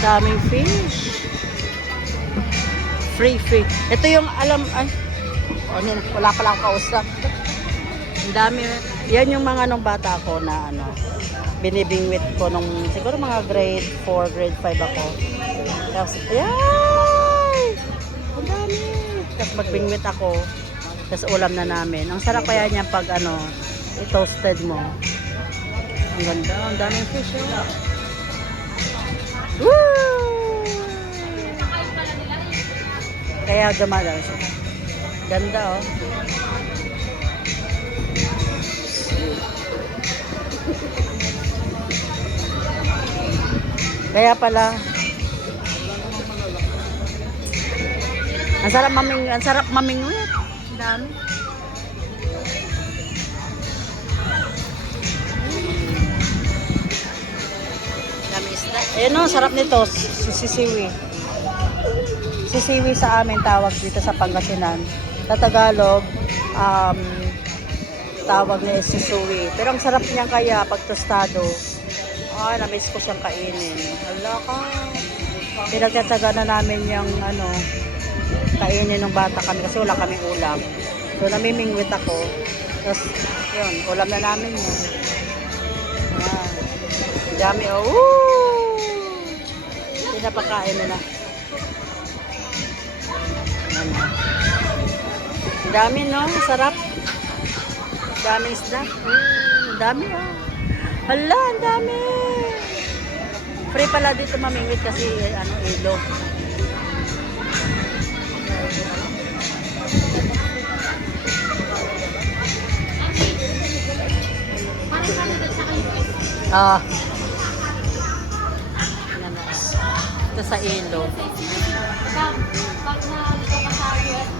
Daming fish. Free fish. Ito yung alam, ay, ano, wala palang kausap. Ang dami. Yan yung mga nung bata ko na ano, binibingwit ko nung siguro mga grade 4, grade 5 ako. Tapos, yay! Ang dami. Tapos magbingwit ako. Tapos ulam na namin. Ang sarap kaya niya pag ano, i-toasted mo. Ang ganda. Ang daming fish. Oh. Woo! Kaya dumadaw siya. Ganda oh. Kaya pala ang sarap mamingwit. Ang dami. Dami isda. Ayun oh, sarap nito, sisiwi. Sisiwi sa amin tawag dito sa Pangasinan. Sa Tagalog, tawag niya sisiwi. Pero ang sarap niya kaya pag tostado. Ah, na-miss ko siyang kainin. Hala ka. Pinagtatsaga na namin yung ano, kainin ng bata kami kasi wala kaming ulam. So namimingwit ako. Tapos yun, ulam na namin yun. Ayan. Dami oh. Woo! Pinapakain na na. Ayan. Ang dami no, sarap. Dami isda. Ang dami oh. Hala, ang dami. Free pala dito mamingwit kasi ano, ilog. Ah. Ito sa ilog. Pag na-ito ka sa US,